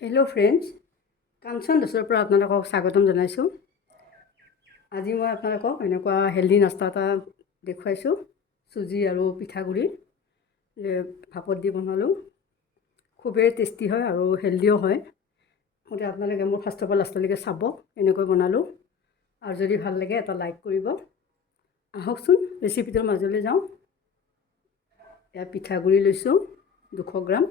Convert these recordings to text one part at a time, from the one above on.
Hello' friends, কাঞ্চন ডেছৰ পৰা আপোনালোকক স্বাগতম জনাইছোঁ। আজি মই আপোনালোকক এনেকুৱা হেল্ডি নাস্তা এটা দেখুৱাইছোঁ। চুজি আৰু পিঠাগুড়িৰ ভাপত দি বনালোঁ। খুবেই টেষ্টি হয় আৰু হেল্ডিও হয়। গতিকে আপোনালোকে মোৰ ফাৰ্ষ্টৰ পৰা লাষ্টলৈকে চাব এনেকৈ বনালোঁ। আৰু যদি ভাল লাগে এটা লাইক কৰিব। আহকচোন ৰেচিপিটোৰ মাজলৈ যাওঁ। এয়া পিঠাগুড়ি লৈছোঁ 200 গ্ৰাম।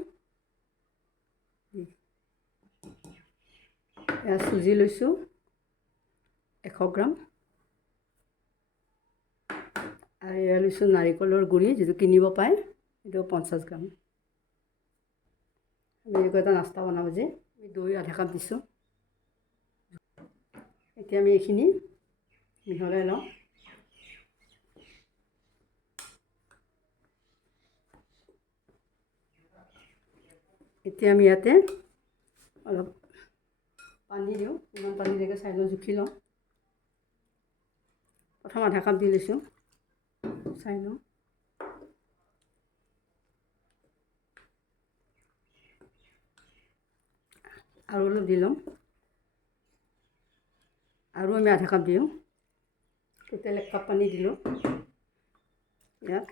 এয়া চুজি লৈছোঁ 100 গ্ৰাম। আৰু এয়া লৈছোঁ নাৰিকলৰ গুড়ি, যিটো কিনিব পায়, এইটো 50 গ্ৰাম। আমি এনেকুৱা এটা নাস্তা বনাওঁ যে দৈ আধা কাপ দিছোঁ। এতিয়া আমি এইখিনি মিহলাই লওঁ। এতিয়া আমি ইয়াতে অলপ পানী দিওঁ। ইমান পানী দিলে চাই লওঁ, জুখি লওঁ। প্ৰথম আধা কাপ দি লৈছোঁ, চাই লওঁ। আৰু অলপ দি লওঁ। আৰু আমি আধা কাপ দিওঁ। টোটেল 1 কাপ পানী দিলোঁ ইয়াত।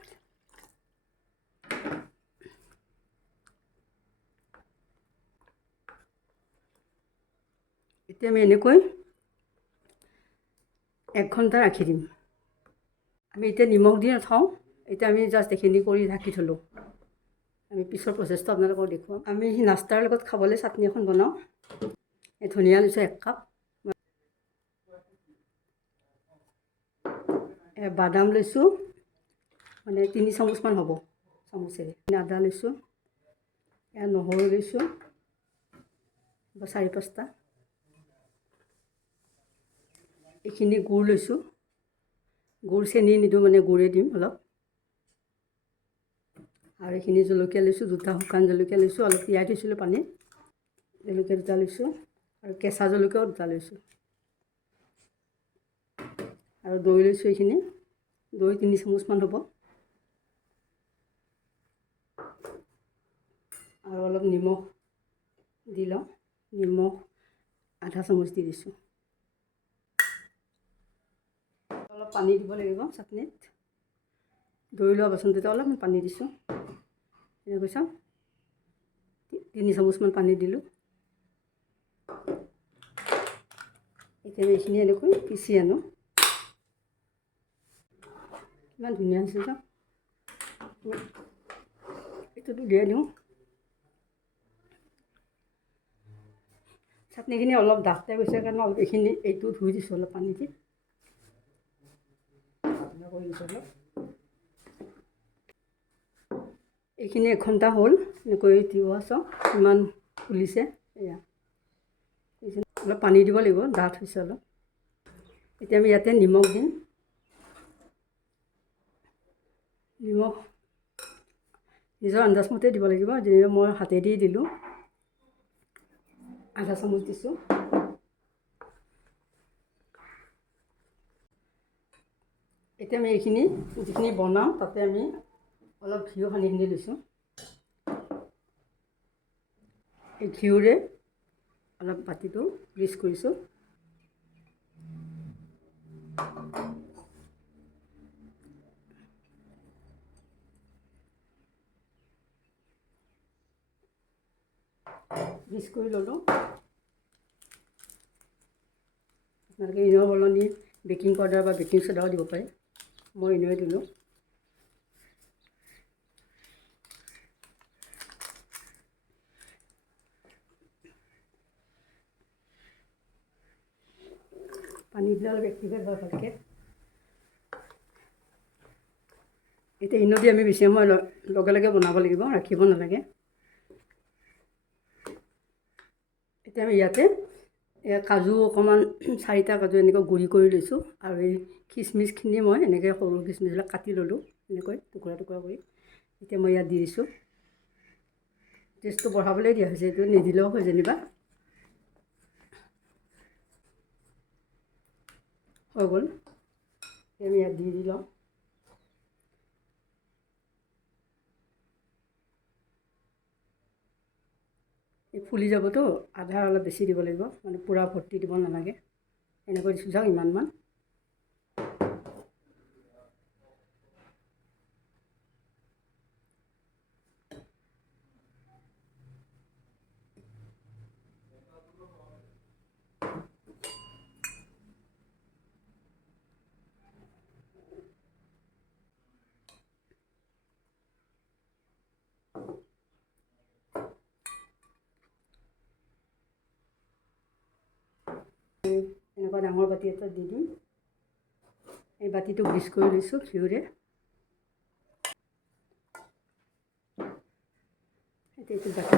এতিয়া আমি এনেকৈ 1 ঘণ্টা ৰাখি দিম। আমি এতিয়া নিমখ দি নাথওঁ। এতিয়া আমি জাষ্ট এইখিনি কৰি ঢাকি থলোঁ। আমি পিছৰ প্ৰচেছটো আপোনালোকক দেখুৱাম। আমি নাস্তাৰ লগত খাবলৈ চাটনি এখন বনাওঁ। এই ধনিয়া লৈছোঁ 1 কাপ। বাদাম লৈছোঁ, মানে 3 চামুচমান হ'ব, চামুচেৰে। আদা লৈছোঁ, এয়া নহৰু লৈছোঁ 4-5টা। এইখিনি গুড় লৈছোঁ। গুড় চেনি নিদিওঁ, মানে গুড়ে দিম অলপ। আৰু এইখিনি জলকীয়া লৈছোঁ, 2টা শুকান জলকীয়া লৈছোঁ, অলপ তিয়াই থৈছিলোঁ পানীত। জলকীয়া 2টা লৈছোঁ আৰু কেঁচা জলকীয়াও 2টা লৈছোঁ। আৰু দৈ লৈছোঁ, এইখিনি দৈ 3 চামুচমান হ'ব। আৰু অলপ নিমখ দি লওঁ। নিমখ আধা চামুচ দি দিছোঁ। অলপ পানী দিব লাগিব চাটনিত। দৈ লোৱা বাচনটোতে অলপমান পানী দিছোঁ। এনেকৈ চাওঁ, 3 চামুচমান পানী দিলোঁ। এতিয়া আমি এইখিনি এনেকৈ পিচি আনোঁ। ইমান ধুনীয়া হৈছে চাওঁ। এইটোতো দিয়াই দিওঁ। চাটনিখিনি অলপ ডাঠ টাইপ হৈছে কাৰণে অলপ এইটো ধুই দিছোঁ অলপ পানী দি। এইখিনি 1 ঘণ্টা হ'ল। এনেকৈ তিওৱা চাওঁ ইমান ফুলিছে। এয়া অলপ পানী দিব লাগিব, ডাঠ হৈছে অলপ। এতিয়া আমি ইয়াতে নিমখ দিম। নিমখ নিজৰ আন্দাজমতে দিব লাগিব। যিহেতু মই হাতেদি দিলোঁ, আধা চামুচ দিছোঁ। এতিয়া আমি এইখিনি যিখিনি বনাওঁ, তাতে আমি অলপ ঘিউ সানি লৈছোঁ। এই ঘিউৰে অলপ বাতিটো গ্ৰীছ কৰিছোঁ। গ্ৰীছ কৰি ল'লোঁ। আপোনালোকে ইনোৰ সলনি বেকিং পাউডাৰ বা বেকিং চ'ডাও দিব পাৰে। মই ইনোৱে দিলোঁ। পানী দিলে অলপ এক্টিভেট হয় ভালকৈ। এতিয়া ইনো দি আমি বেছি সময় লগে লগে বনাব লাগিব, ৰাখিব নালাগে। এতিয়া আমি ইয়াতে কাজু অকণমান 4টা কাজু এনেকৈ গুড়ি কৰি লৈছোঁ। আৰু এই খিচমিচখিনি মই এনেকৈ সৰু খিচমিচবিলাক কাটি ল'লোঁ, এনেকৈ টুকুৰা টুকুৰা কৰি। এতিয়া মই ইয়াত দি দিছোঁ। টেষ্টটো বঢ়াবলৈ দিয়া হৈছে, এইটো নিদিলেও হয় যেনিবা। হৈ গ'ল। আমি ইয়াত দি লওঁ। এই ফুলি যাবতো, আধা অলপ বেছি দিব লাগিব, মানে পূৰা ভৰ্তি দিব নালাগে। এনেকৈ দিছোঁ যাওক ইমানমান। এনেকুৱা ডাঙৰ বাতি এটা দি দিম। এই বাতিটো গ্ৰীচ কৰি লৈছোঁ ঘিউৰে। এইটো বাতি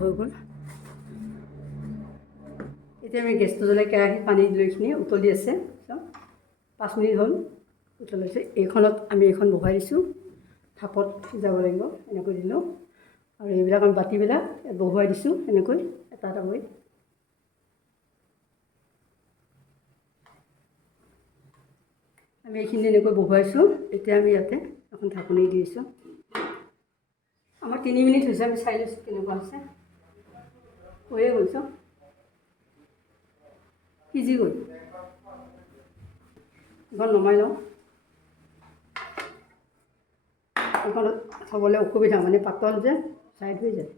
হৈ গ'ল। এতিয়া আমি গেছটো জ্বলাই কেৰাহীত পানী লৈখিনি উতলি আছে। 5 মিনিট হ'ল উতলিছে। এইখনত আমি এইখন বহাই দিছোঁ, ভাপত সিজাব লাগিব। এনেকৈ দিলোঁ আৰু এইবিলাক আমি বাতিবিলাক বহুৱাই দিছোঁ এনেকৈ এটা এটা কৰি। আমি এইখিনি এনেকৈ বহুৱাইছোঁ। এতিয়া আমি ইয়াতে এখন ঢাকনি দি দিছোঁ। আমাৰ 3 মিনিট হৈছে, আমি চাই লৈছোঁ কেনেকুৱা হৈছে। হৈয়ে গ'ল চব, সিজি গ'ল। এখন নমাই লওঁ। এখন থ'বলৈ অসুবিধা, মানে পাতল যে ছাইড হৈ যায়।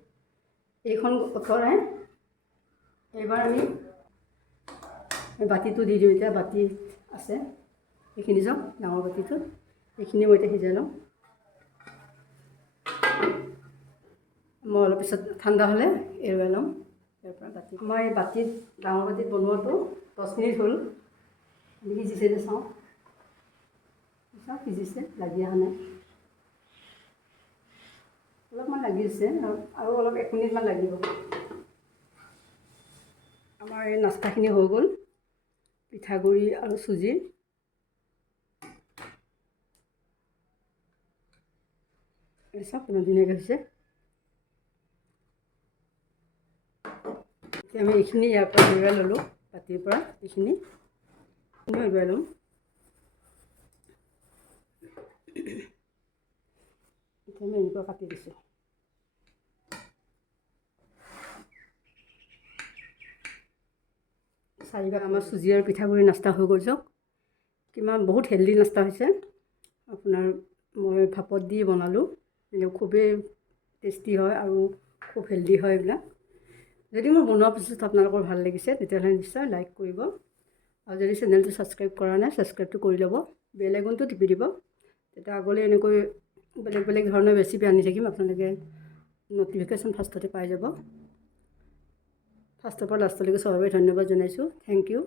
এইখন অঁতৰাই এইবাৰ আমি বাতিটো দি দিওঁ। এতিয়া বাতি আছে এইখিনি যাওক, ডাঙৰ বাতিটোত এইখিনি মই এতিয়া সিজাই লওঁ। মই অলপ পিছত ঠাণ্ডা হ'লে এৰুৱাই ল'ম ইয়াৰ পৰা বাতি। মই এই বাতিত, ডাঙৰ বাতিত বনোৱাটো 10 মিনিট হ'ল। আমি সিজিছে যে চাওঁ, চাওক সিজিছে, লাগি অহা নাই। অলপমান লাগি আছে আৰু অলপ 1 মিনিটমান লাগিব। আমাৰ এই নাস্তাখিনি হৈ গ'ল, পিঠাগুড়ি আৰু চুজিৰ। চাওক কিমান ধুনীয়াকৈ হৈছে। এতিয়া আমি এইখিনি ইয়াৰ পৰা এৰুৱাই ল'লোঁ, বাতিৰ পৰা এইখিনি এৰুৱাই ল'ম। এতিয়া আমি এনেকুৱা কাটি দিছোঁ। চাৰিভাগ আমাৰ চুজি আৰু পিঠাগুড়ি নাস্তা হৈ গ'ল যাওক। কিমান বহুত হেল্ডি নাস্তা হৈছে। আপোনাৰ মই ভাপত দি বনালোঁ, খুবেই টেষ্টি হয় আৰু খুব হেল্ডি হয় এইবিলাক। যদি মোৰ বনোৱাৰ পিছত আপোনালোকৰ ভাল লাগিছে তেতিয়াহ'লে নিশ্চয় লাইক কৰিব, আৰু যদি চেনেলটো ছাবস্ক্ৰাইব কৰা নাই ছাবস্ক্ৰাইবটো কৰি ল'ব, বেল আইকনটো টিপি দিব। তেতিয়া আগলৈ এনেকৈ বেলেগ বেলেগ ধৰণৰ ৰেচিপি আনি থাকিম, আপোনালোকে ন'টিফিকেশ্যন ফাৰ্ষ্টতে পাই যাব। ফাৰ্ষ্টৰ পৰা লাষ্টলৈকে চবকে ধন্যবাদ জনাইছোঁ। Thank U.